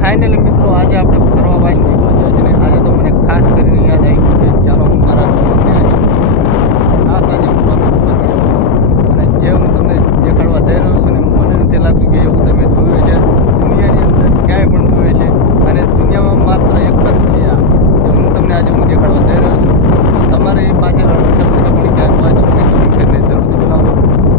Finally મિત્રો આજે આપણે ફરવા બહાર નીકળી ગયા છે ને આજે તો મને ખાસ કરીને યાદ આવી ગયું કે ચાલો હું મારા મિત્રને આજે ખાસ આજે હું ટોપિક ઉપર વિડીયો અને જે હું તમને દેખાડવા જઈ રહ્યો છું ને મને નથી લાગતું કે એવું તમે જોયું છે દુનિયાની અંદર ક્યાંય પણ જોયું છે અને દુનિયામાં માત્ર એક જ છે આ કે હું તમને આજે હું દેખાડવા જઈ રહ્યો છું. તો તમારે એ પાછળ પણ ક્યાંક હોય તો મને કમેન્ટ કરીને જરૂરથી જણાવો.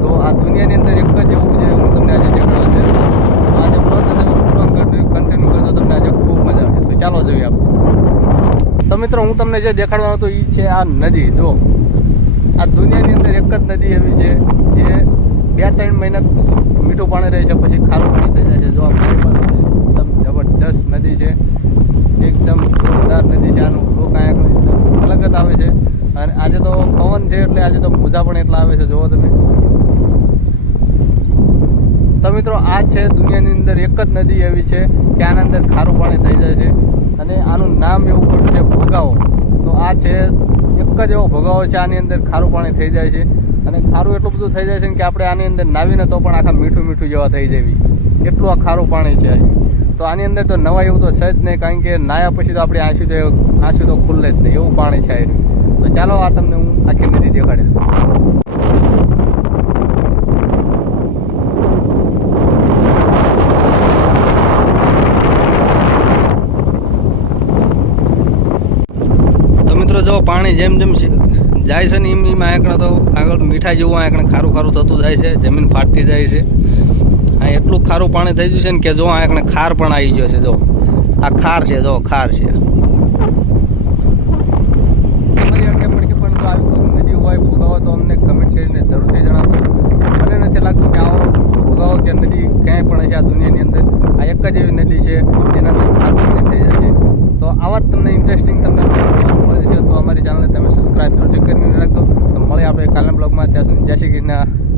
તો આ દુનિયાની અંદર એક જ એવું છે હું તમને આજે દેખાડવા જઈ રહ્યો છું. તો આજે બ્લોગ તમે પૂરો કન્ટિન્યુ કરજો, તમને આજે ખૂબ મજા આવશે. તો ચાલો જોઈએ આપણે. તો મિત્રો હું તમને જે દેખાડવાનો હતો એ છે આ નદી. જો આ દુનિયાની અંદર એક જ નદી એવી છે જે 2-3 મહિના મીઠું પાણી રહે છે પછી ખારું પાણી થઈ જાય છે. જો આ મારી પાસે એકદમ જબરજસ્ત નદી છે, એકદમ જોરદાર નદી છે. આનું લોક અહીંયા એકદમ અલગ જ આવે છે અને આજે તો પવન છે એટલે આજે તો મોજા પણ એટલા આવે છે. જુઓ તમે. તો મિત્રો આ છે દુનિયાની અંદર એક જ નદી એવી છે કે આના અંદર ખારું પાણી થઈ જાય છે અને આનું નામ એવું પડ્યું છે ભોગાવો. તો આ છે એક જ એવો ભોગાવો છે આની અંદર ખારું પાણી થઈ જાય છે અને ખારું એટલું બધું થઈ જાય છે કે આપણે આની અંદર નાવીને તો પણ આખા મીઠું મીઠું જેવા થઈ જાય એટલું આ ખારું પાણી છે. તો આની અંદર તો નવા એવું તો છે જ નહીં, કારણ કે નાયા પછી તો આપણે આંસુ તો ખુલ્લે જ નહીં એવું પાણી છે. તો ચાલો આ તમને હું આખી નદી દેખાડી દઉં. જો પાણી જેમ જેમ જાય છે ને એમ આંકડા તો આગળ મીઠા જેવું આંકડા ખારું ખારું થતું જાય છે, જમીન ફાટતી જાય છે. આ એટલું ખારું પાણી થઈ ગયું છે ને કે જો આંકડા ખાર પણ આવી ગયો છે. જો આ ખાર છે, જો ખાર છે. તમારી અડકે પડકે પણ જો આવી નદી હોય ભોગાવો તો અમને કમેન્ટ કરીને જરૂરથી જણાવજો. મને નથી લાગતું કે આવો ભોગાવો કે નદી ક્યાંય પણ હશે આ દુનિયાની અંદર. આ એક જ એવી નદી છે જેના અંદર ખારું પાણી થઈ જાય છે. તો આવા જ તમને ઇન્ટરેસ્ટિંગ તમને મળે છે તો અમારી ચેનલને તમે સબસ્ક્રાઈબ જરૂરથી કરીને રાખજો. તો મળીએ આપણે કાલના બ્લોગમાં. ત્યાં સુધી જય શ્રી કૃષ્ણ.